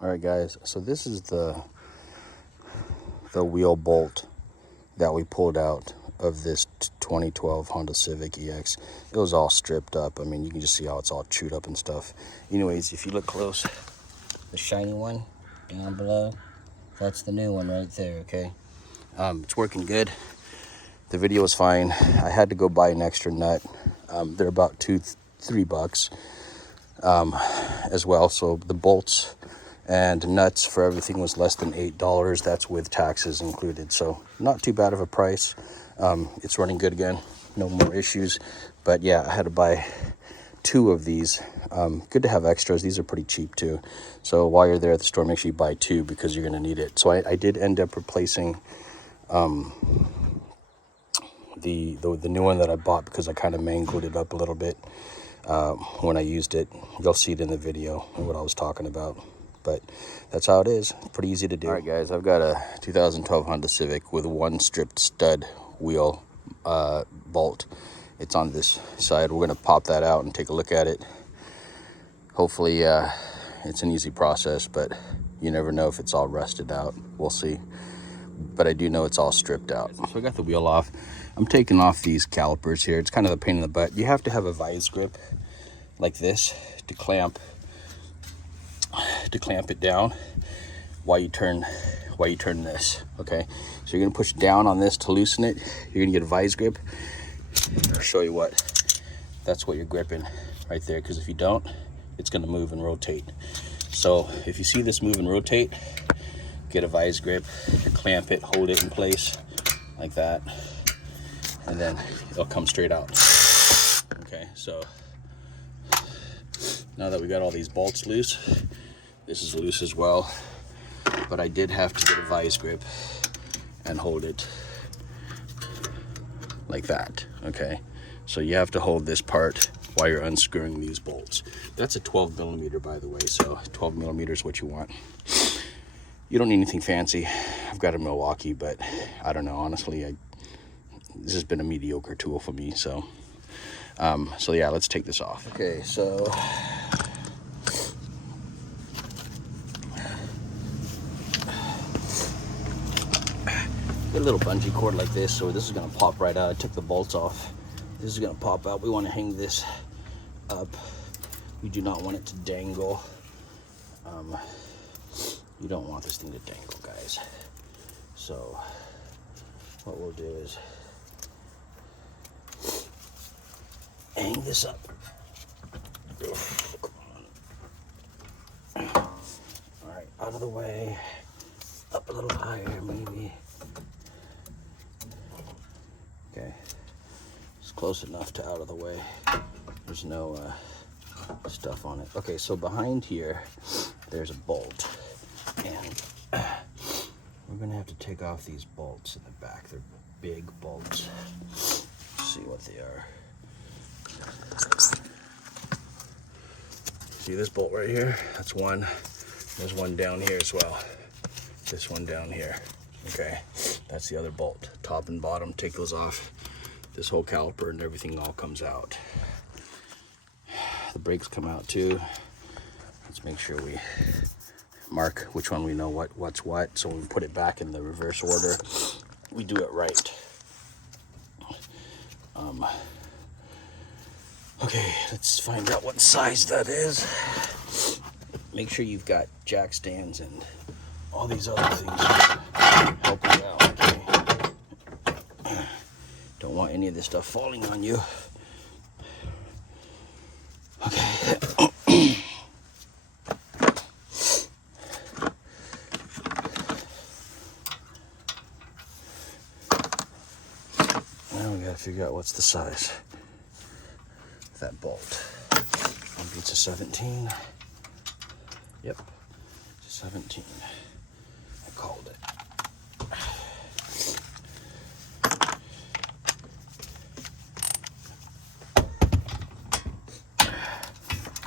All right, guys, so this is the wheel bolt that we pulled out of this 2012 Honda Civic EX. It was all stripped up. I mean, you can just see how it's all chewed up and stuff. Anyways, if you look close, the shiny one down below, that's the new one right there, okay? It's working good. The video was fine. I had to go buy an extra nut. They're about $2-3 as well. So the bolts and nuts for everything was less than $8. That's with taxes included. So not too bad of a price. It's running good again. No more issues. But yeah, I had to buy 2 of these. Good to have extras. These are pretty cheap too. So while you're there at the store, make sure you buy 2 because you're going to need it. So I did end up replacing the new one that I bought because I kind of mangled it up a little bit when I used it. You'll see it in the video what I was talking about. But that's how it is. Pretty easy to do. All right, guys, I've got a 2012 Honda Civic with one stripped stud wheel bolt. It's on this side. We're going to pop that out and take a look at it. Hopefully it's an easy process, but you never know if it's all rusted out. We'll see. But I do know it's all stripped out. So I got the wheel off. I'm taking off these calipers here. It's kind of a pain in the butt. You have to have a vise grip like this to clamp it down while you turn this. Okay, so you're gonna push down on this to loosen it. You're gonna get a vise grip. I'll show you what. That's what you're gripping right there, because if you don't, it's gonna move and rotate. So if you see this move and rotate, get a vise grip, clamp it, hold it in place like that, and then it'll come straight out. Okay, so now that we got all these bolts loose, this is loose as well, but I did have to get a vise grip and hold it like that. Okay, so you have to hold this part while you're unscrewing these bolts. That's a 12 millimeter, by the way, so 12 millimeters is what you want. You don't need anything fancy. I've got a Milwaukee, but I don't know, honestly, this has been a mediocre tool for me. So yeah, let's take this off. Okay, so get a little bungee cord like this, so this is gonna pop right out. I took the bolts off. This is gonna pop out. We want to hang this up. We do not want it to dangle. You don't want this thing to dangle, guys. So what we'll do is hang this up. Come on. All right, out of the way. Up a little higher, maybe. Okay, it's close enough to out of the way. There's no stuff on it. Okay, so behind here, there's a bolt. And we're gonna have to take off these bolts in the back. They're big bolts. Let's see what they are. See this bolt right here? That's one. There's one down here as well. This one down here. Okay, that's the other bolt. Top and bottom, take those off. This whole caliper and everything all comes out. The brakes come out too. Let's make sure we mark which one we know what's what, so when we put it back in the reverse order, we do it right. Okay, let's find out what size that is. Make sure you've got jack stands and all these other things help you out. Okay, don't want any of this stuff falling on you. Okay. Now we gotta figure out what's the size of that bolt. Maybe it's a 17. Yep, it's a 17. I called it.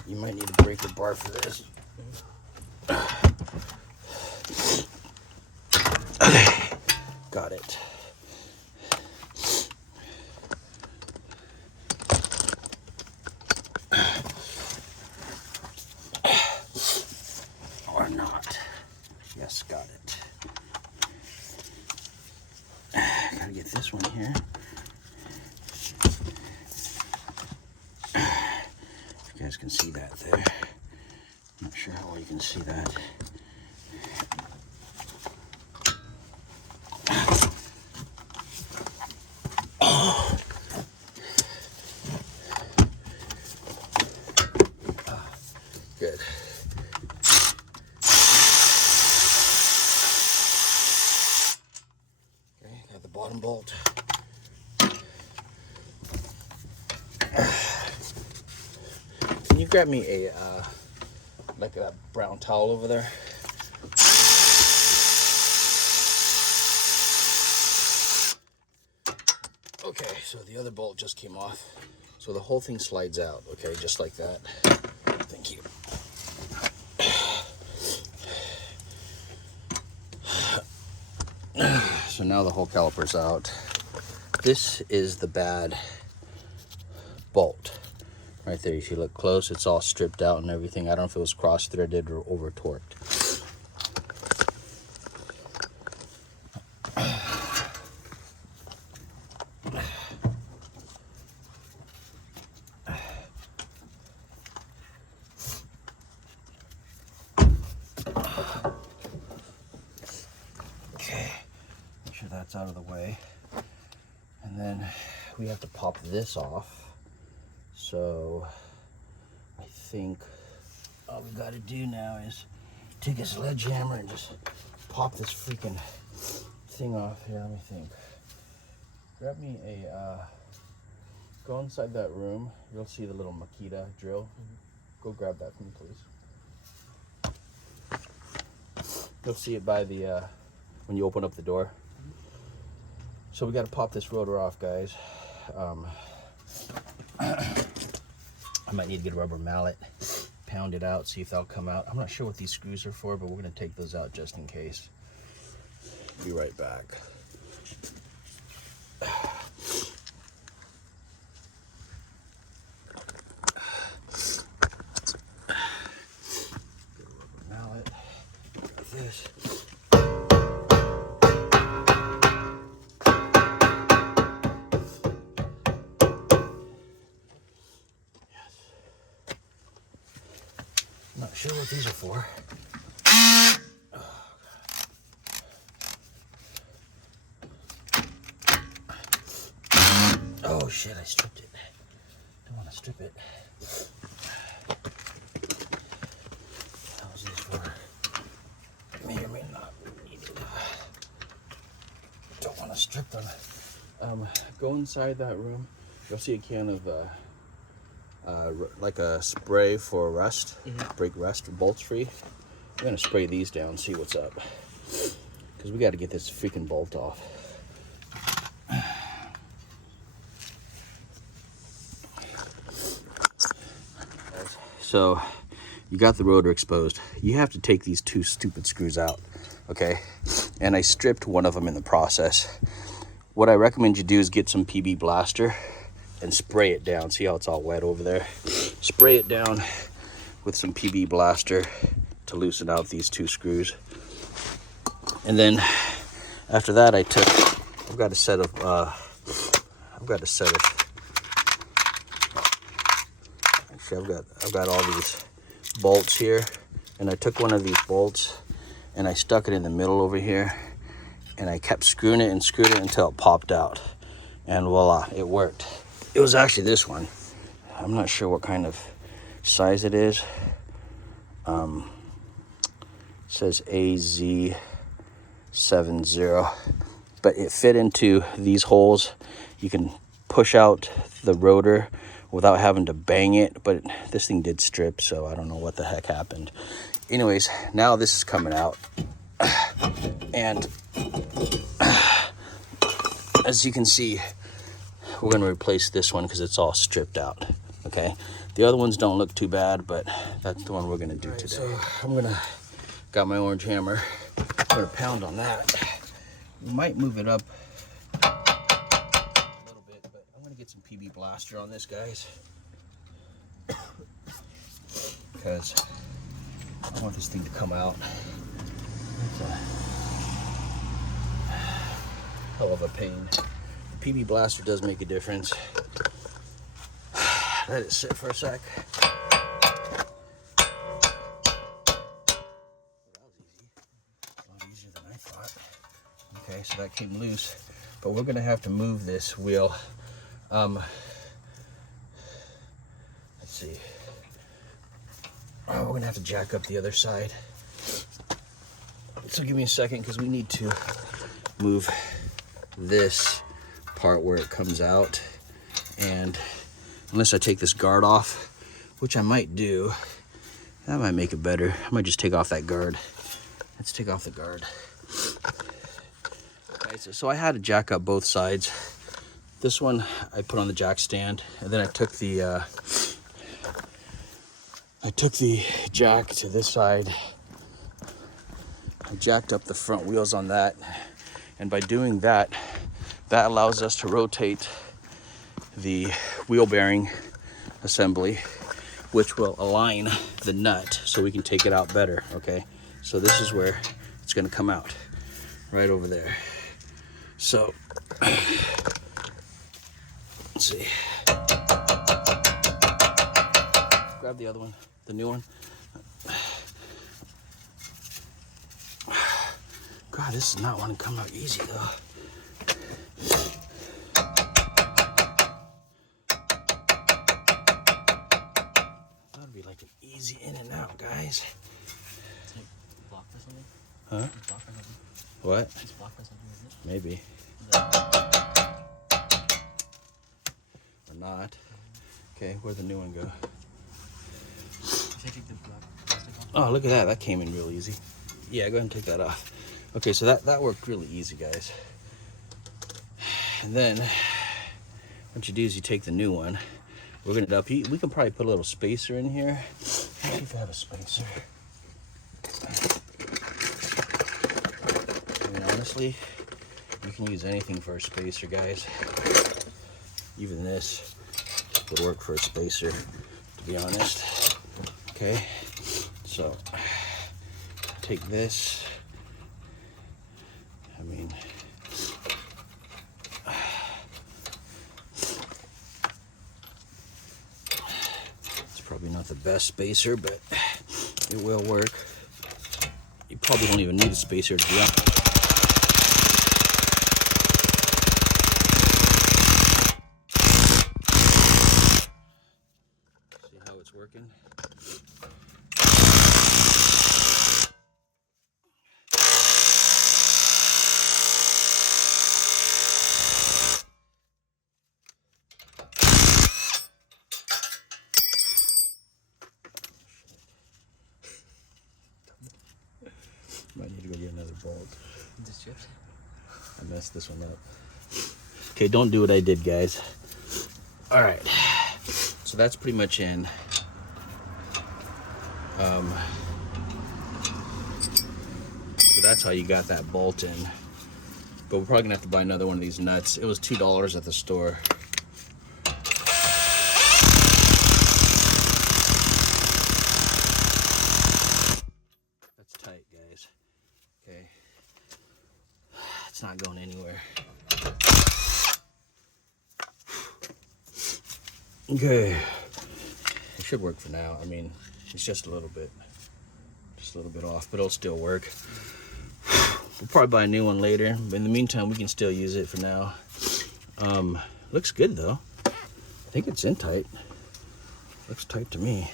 You might need to break your bar for this. Okay, got it. Or not. Yes, got it. Gotta get this one here. If you guys can see that there. I'm not sure how well you can see that. Good. Okay, got the bottom bolt. Can you grab me a like a brown towel over there? Okay, so the other bolt just came off. So the whole thing slides out, okay, just like that. Thank you. So now the whole caliper's out. This is the bad bolt. Right there, if you look close, it's all stripped out and everything. I don't know if it was cross-threaded or over-torqued. Okay, make sure that's out of the way. And then we have to pop this off. So I think all we got to do now is take a sledgehammer and just pop this freaking thing off here. Let me think. Grab me a, go inside that room. You'll see the little Makita drill. Go grab that for me, please. You'll see it by the, when you open up the door. So we got to pop this rotor off, guys. I might need to get a rubber mallet, pound it out, see if that'll come out. I'm not sure what these screws are for, but we're going to take those out just in case. Be right back. Get a rubber mallet, like this. Not sure what these are for. Oh shit, I stripped it. Don't want to strip it. How's this for? May or may not need it. Don't want to strip them. Go inside that room. You'll see a can of like a spray for rust, break rust, bolts free. I'm gonna spray these down, see what's up, because we got to get this freaking bolt off. So you got the rotor exposed. You have to take these two stupid screws out, okay? And I stripped one of them in the process. What I recommend you do is get some PB Blaster and spray it down. See how it's all wet over there? Spray it down with some PB Blaster to loosen out these two screws. And then after that, I've got a set of actually I've got all these bolts here, and I took one of these bolts and I stuck it in the middle over here, and I kept screwing it until it popped out, and voila, it worked. It was actually this one. I'm not sure what kind of size it is. It says AZ70, but it fit into these holes. You can push out the rotor without having to bang it, but this thing did strip, so I don't know what the heck happened. Anyways, now this is coming out, and as you can see, we're going to replace this one because it's all stripped out. Okay, the other ones don't look too bad, but that's the one we're going to do today. So I'm gonna got my orange hammer. I'm gonna pound on that. We might move it up a little bit, but I'm gonna get some PB Blaster on this, guys, because I want this thing to come out. hell of a pain. The PB blaster does make a difference. Let it sit for a sec. That was easy. A lot easier than I thought. Okay, so that came loose. But we're gonna have to move this wheel. Let's see. Oh, we're gonna have to jack up the other side. So give me a second, because we need to move this part where it comes out. And unless I take this guard off, which I might do, that might make it better. I might just take off that guard. Let's take off the guard. Okay, so I had to jack up both sides. This one I put on the jack stand, and then I took the jack to this side. I jacked up the front wheels on that, and by doing that, that allows us to rotate the wheel bearing assembly, which will align the nut so we can take it out better. Okay, so this is where it's going to come out, right over there. So let's see, grab the other one, the new one. God, this is not want to come out easy though. That'd be like an easy in and out, guys. It's like blocked or something? Huh? It's blocked or something? What? It's blocked or something, isn't it? Maybe. Or not. Okay, where'd the new one go? Should I take the black plastic off? Oh, look at that. That came in real easy. Yeah, go ahead and take that off. Okay, so that worked really easy, guys. And then what you do is you take the new one. We're gonna up. We can probably put a little spacer in here. Let's see if I have a spacer. I mean, honestly, you can use anything for a spacer, guys. Even this would work for a spacer, to be honest. Okay, so take this. I mean, it's probably not the best spacer, but it will work. You probably don't even need a spacer to be honest. See how it's working? Might need to go get another bolt. Just chips? I messed this one up. Okay, don't do what I did, guys. All right, so that's pretty much in. So that's how you got that bolt in. But we're probably gonna have to buy another one of these nuts. It was $2 at the store. That's tight, guys. Okay. It's not going anywhere. Okay. It should work for now. I mean, it's just a little bit off, but it'll still work. We'll probably buy a new one later, but in the meantime, we can still use it for now. Looks good though. I think it's in tight. Looks tight to me.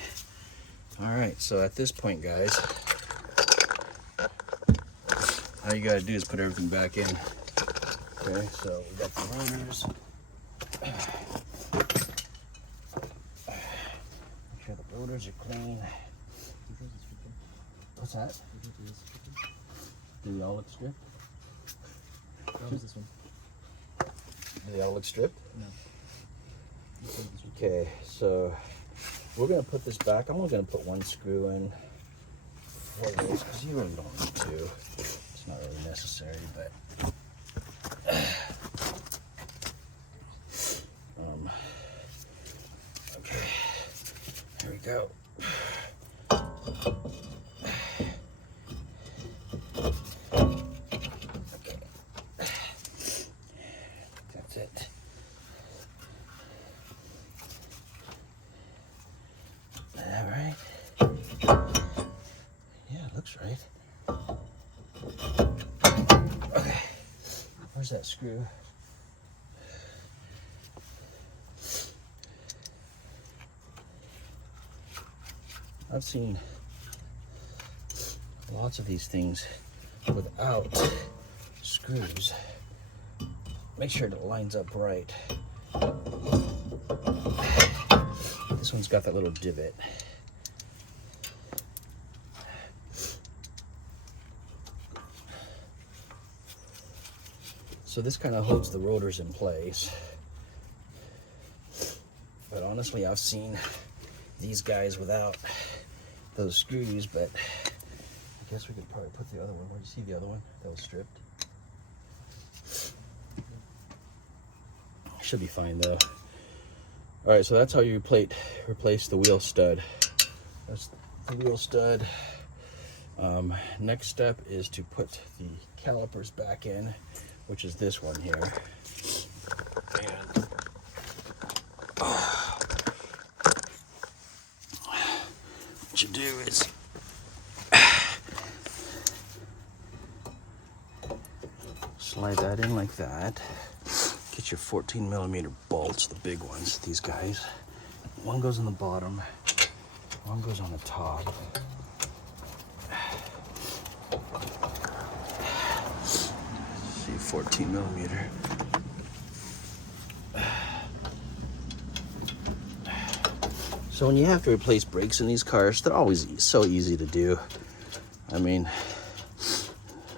All right, so at this point, guys, all you gotta do is put everything back in. Okay, so we got the rotors. Make sure the rotors are clean. What's that? Do they all look stripped? What was this one? Do they all look stripped? No. Okay, so we're gonna put this back. I'm only gonna put one screw in for this because you really don't need to. It's not really necessary, but okay, here we go. Okay, where's that screw? I've seen lots of these things without screws. Make sure it lines up right. This one's got that little divot. So this kind of holds the rotors in place. But honestly, I've seen these guys without those screws, but I guess we could probably put the other one. Where do you see the other one that was stripped? Should be fine though. All right, so that's how you replace the wheel stud. That's the wheel stud. Next step is to put the calipers back in, which is this one here. And what you do is slide that in like that. Get your 14mm bolts, the big ones, these guys. One goes on the bottom, one goes on the top. See, 14mm. So when you have to replace brakes in these cars, they're always so easy to do. I mean,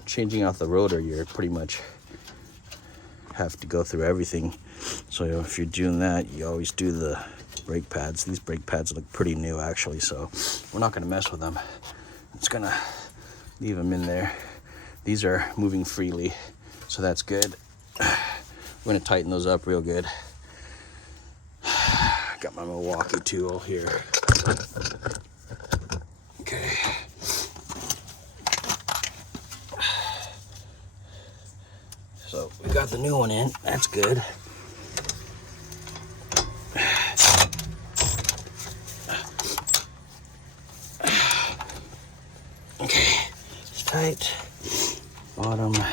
changing out the rotor, you're pretty much have to go through everything. So if you're doing that, you always do the brake pads. These brake pads look pretty new actually, so we're not going to mess with them. It's gonna leave them in there. These are moving freely, so that's good. We're going to tighten those up real good. Got my Milwaukee tool here. Okay. So we got the new one in. That's good. Okay, it's tight. Bottom. Make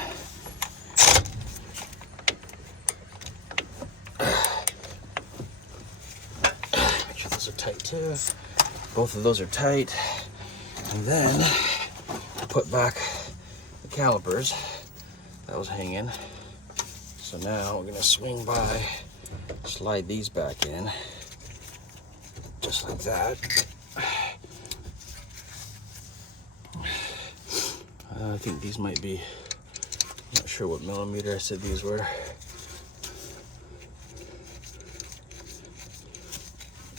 sure those are tight too. Both of those are tight. And then put back the calipers that was hanging. So now we're gonna swing by, slide these back in, just like that. I think these might be, I'm not sure what millimeter I said these were.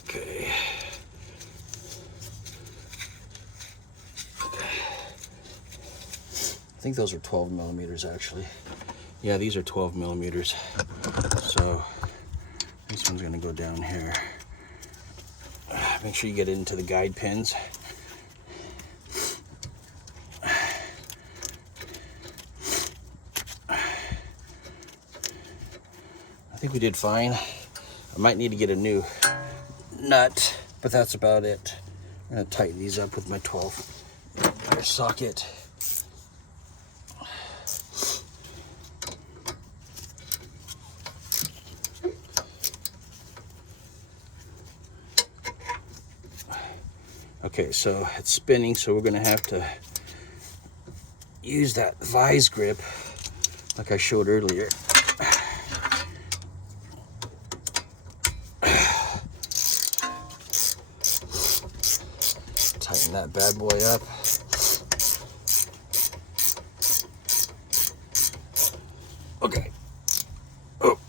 Okay. I think those are 12mm actually. Yeah, these are 12mm. So this one's gonna go down here. Make sure you get it into the guide pins. I think we did fine. I might need to get a new nut, but that's about it. I'm gonna tighten these up with my 12 socket. Okay, so it's spinning, so we're gonna have to use that vise grip like I showed earlier. Tighten that bad boy up. Okay. Oh.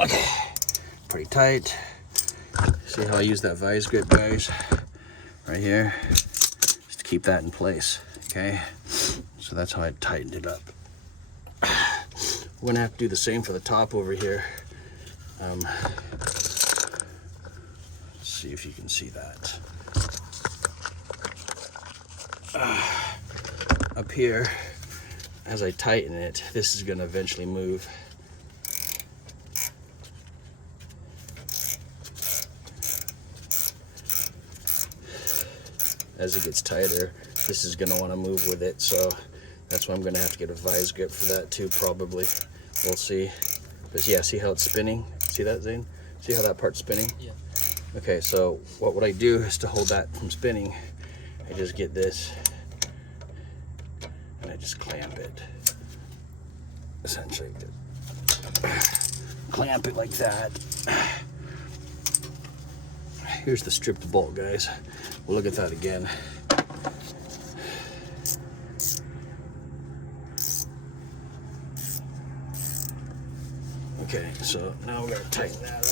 Okay. Pretty tight. See how I use that vise grip, guys? Right here. Just to keep that in place. Okay. So that's how I tightened it up. We're gonna have to do the same for the top over here. Let's see if you can see that. Up here, as I tighten it, this is gonna eventually move. as it gets tighter, this is gonna wanna move with it. So that's why I'm gonna have to get a vise grip for that too, probably. We'll see. But yeah, see how it's spinning? See that, Zane? See how that part's spinning? Yeah. Okay, so what I do is to hold that from spinning, I just get this and I just clamp it. Essentially, clamp it like that. Here's the stripped bolt, guys. We'll look at that again. Okay, so now we're gonna tighten that up.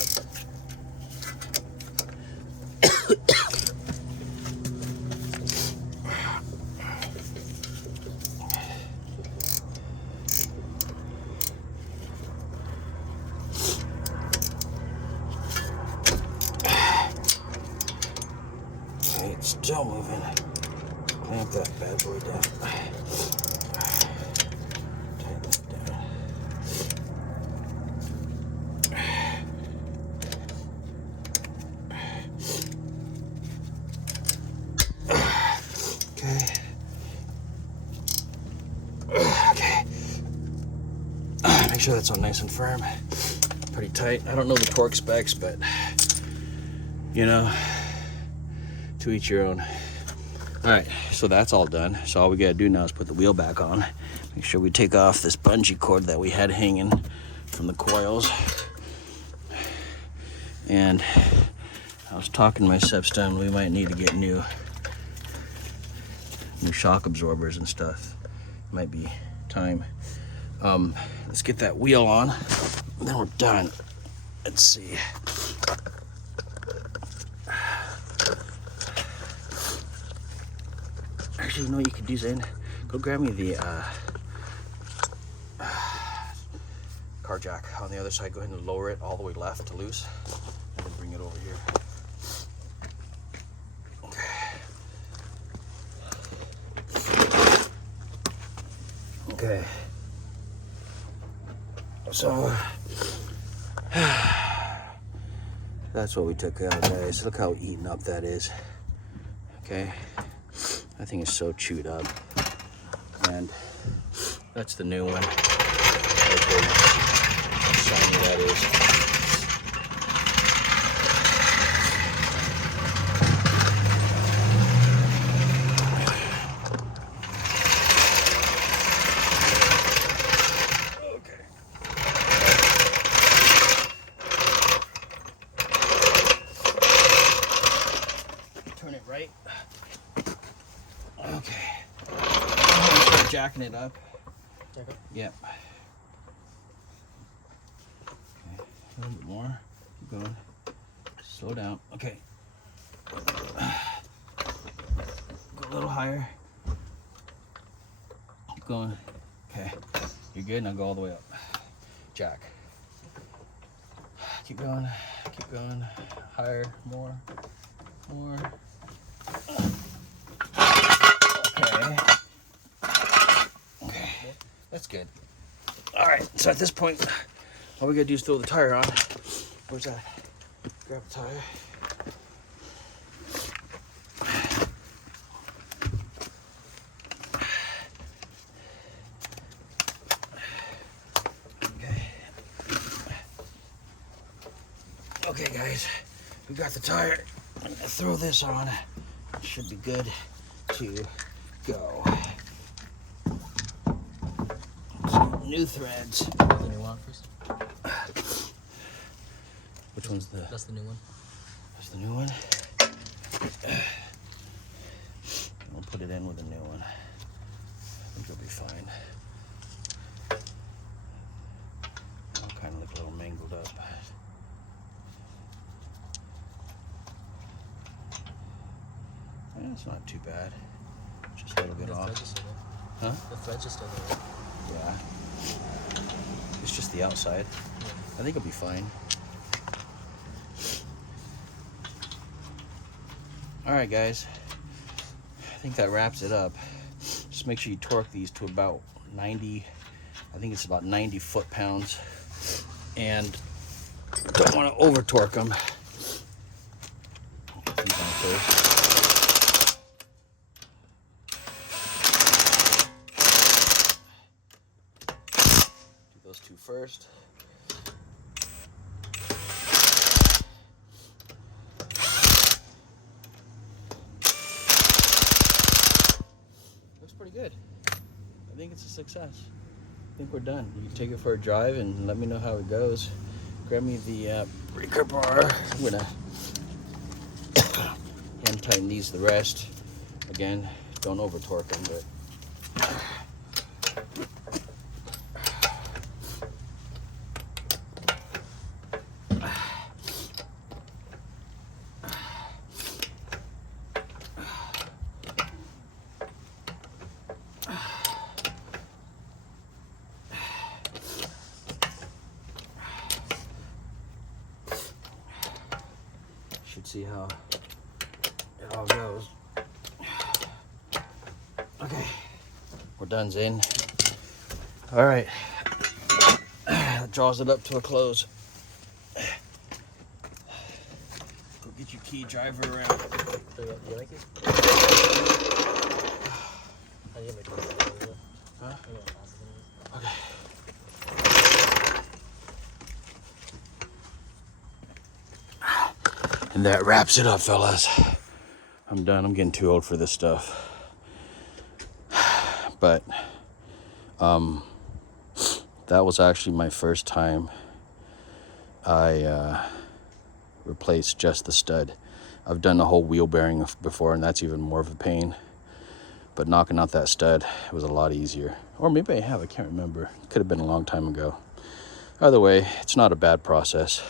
Okay, it's still moving. Clamp that bad boy down. Tighten it down. Okay. Make sure that's all nice and firm. Pretty tight. I don't know the torque specs, but you know, to each your own. All right, so that's all done. So all we gotta do now is put the wheel back on. Make sure we take off this bungee cord that we had hanging from the coils. And I was talking to my stepson, we might need to get new shock absorbers and stuff. Might be time. Let's get that wheel on, and then we're done. Let's see. Actually, you know what you could do, Zane? Go grab me the car jack on the other side. Go ahead and lower it all the way left to loose, and then bring it over here. Okay. So that's what we took out, guys. Look how eaten up that is. Okay. That thing is so chewed up. And that's the new one. Look how shiny that is. Right? Okay. I'm gonna start jacking it up. Jack up? Yep. Okay. A little bit more. Keep going. Slow down. Okay. Go a little higher. Keep going. Okay. You're good. Now go all the way up. Jack. Keep going. Keep going. Higher. More. More. Okay. Okay. That's good. All right. So at this point, all we gotta do is throw the tire on. Where's that? Grab the tire. Okay. Okay, guys. We got the tire. I'm gonna throw this on. It should be good to go. New threads. The new one first. Which one's the? That's the new one. That's the new one. We'll put it in with the new one. I think it'll be fine. It'll kind of look a little mangled up. It's not too bad. Just a little bit off. Huh? The threads are still there. Yeah. It's just the outside. Yeah. I think it'll be fine. Alright, guys. I think that wraps it up. Just make sure you torque these to about 90. I think it's about 90 foot-pounds. And don't want to over-torque them. Get these on first. those two first. Looks pretty good. I think it's a success. I think we're done. You can take it for a drive and let me know how it goes. Grab me the breaker bar. I'm gonna hand tighten these the rest. Again, don't over torque them, but should see how it all goes. Okay, we're done, Zane. All right, that draws it up to a close. Go get your key, drive her around. Do you like it? I give it a Huh? Okay. And that wraps it up, fellas. I'm done. I'm getting too old for this stuff. But that was actually my first time I replaced just the stud. I've done the whole wheel bearing before, and that's even more of a pain. But knocking out that stud was a lot easier. Or maybe I have, I can't remember. It could have been a long time ago. Either way, it's not a bad process.